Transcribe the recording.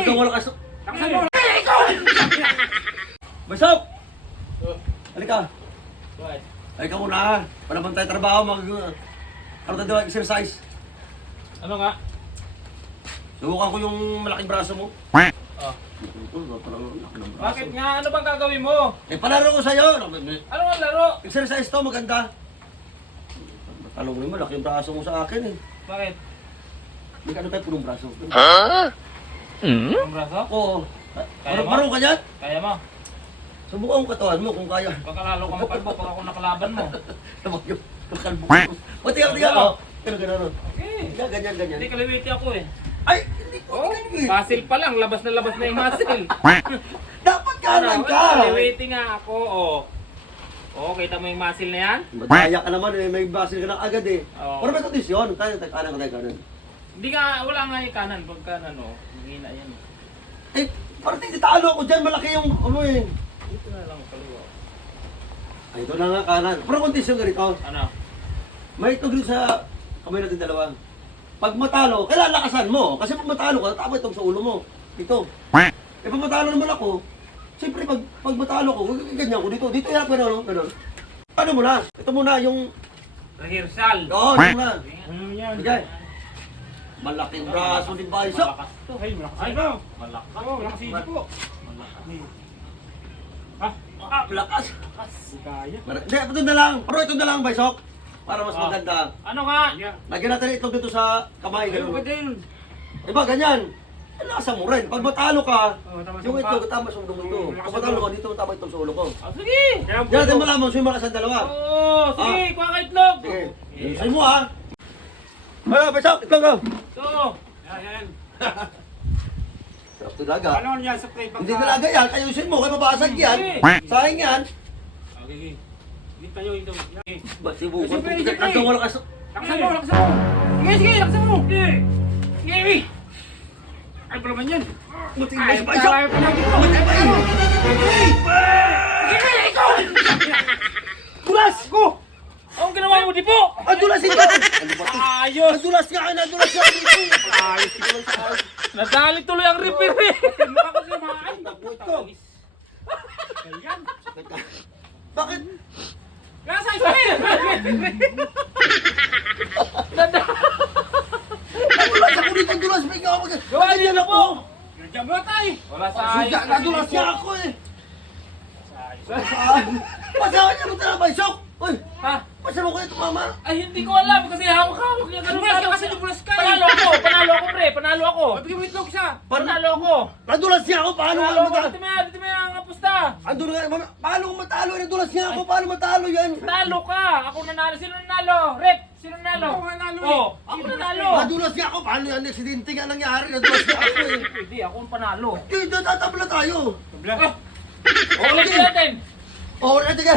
Talagang wala ka. Taksan mo! Basok! Halika. Bakit? Halika muna. Panaman tayo trabaho. Ano tayo exercise? Ano nga? Subukan ko yung malaking braso mo. Oh. Ito, parang laki ng braso. Bakit nga? Ano bang gagawin mo? Palaro ko sa'yo. Ano nga laro? Exercise to, maganda. Talong mo, malaki yung braso mo sa akin eh. Bakit? May ano tayo punong braso? Ang braso? Oo. Kaya mo? Marunong ka dyan? Kaya mo? Subukan mo katawan mo kung kaya. Baka lalo kang kalbo pag ako nakalaban mo. Tawag yung kalbo ko. O, tingnan, tingnan. O, ganun. Okay. Ganyan, ganyan. Hindi kaliwiti ako eh. Ay, hindi ko. Oh, muscle pa lang. Labas na yung muscle. Dapat kanan ka. Kaliwiti nga ako. Oh. Oh, kita mo yung muscle na yan? Madaya ka naman eh. May basil ka na agad eh. Oo. Pero may kondisyon. Tayo, kanan ka tayo, kanan. Hindi nga, wala nga yung kanan. Pag kanan, oh. Mahina yan. Eh, parang talo ako dyan. Malaki yung, ano eh. Dito na lang kaliwa. Ay, ito na nga kanan. Pero kondisyon ganito. Ano? May itog rin sa kamay natin dalawa. Pag matalo, kailangan lakasan mo. Kasi pag matalo ka, tama itong sa ulo mo. Ito. Eh, pag matalo naman ako, siyempre pag matalo ko, ganyan ko dito. Dito yan, gano'n, gano'n. Ano mo na? Ito muna, yung... Rehearsal. Oo, ito muna. Ano yan? Sige. Malaking braso ni Baiso. Malakas to. Ay, malakas. Ay, malakas. Oh, malakas hindi po. Malakas. Ha? Ah, lakas. Malakas. Kaya. Hindi, ito na lang. Pero ito na lang, Baisok. Para mas maganda. Ano nga? Lagyan natin itong dito sa kamay. Ano ba Ganun. din? Diba, ganyan. Lasa mo rin. Pag matalo ka, tama sa yung mukha. ito, tama sa ulo ito. Pag matalo ka, dito tama itong sa ulo ko. Ah, sige. Yan natin malaman, sino malakas ang dalawa. Oo, sige. Kuha ka itlog. Sige. Sa'yo mo ha. Ay, Baisok, itlog ko. Ito. Yan. Sarap talaga. Ano yan sa play? Hindi talaga yan. Ayusin mo, kaya mabasag yan. Sayang yan. Okay. Dito tayo ito. Ba't si Bukan? Sige, sige. Nandun wala ka. Laksan mo. Sige, laksan mo. Sige. Ay, pa naman yan. Buti Ay, ba, Baisok? pa naman dito. Sige, ikaw. Dulas! Ko. Anong ginawa mo, Dipo? Ang dulas ito! Ano ba ito? Ayos. Ang dulas nga, ang dulas nga dito! Ayos. Nadali tuloy ang repair eh. Mukha ko siya maay. Ito. Ayan. Bakit? Nasa isip. Ang dulas ako dito, ang dulas! May nga ako! Gawa niyo na po. ako! Nandiyan mo tayo. Wala sa Suga, ayos. nadulas niya ako eh! Pasawa niya mo talaga, Baisok! Uy! Ha? Pasawa ko ito, mama! Ay, hindi ko alam kasi hawak-hawak niya. Ganun Dulas ka lalo kasi, dulas ka eh. Panalo ako, pre. Panalo ako. Bigyan mo itlog siya. Panalo ako. Nadulas niya ako! Paano Panalo nga ako. matalo? Dito mo ang kapusta. Andun nga, mama! Paano ko matalo? Nadulas niya ako! Paano matalo yan? Talo ka. Ako nanalo. Sino nanalo? Rep. Sino nanalo? Ako nanalo eh. Oh, ako nanalo. Nadulas niya ako! Paano yan? Aksidente nga nangyari! Nadulas niya ako eh! Hindi, ako ang panalo. Dito, tatabla tayo! Oh, ulit natin. Oo, natin ka!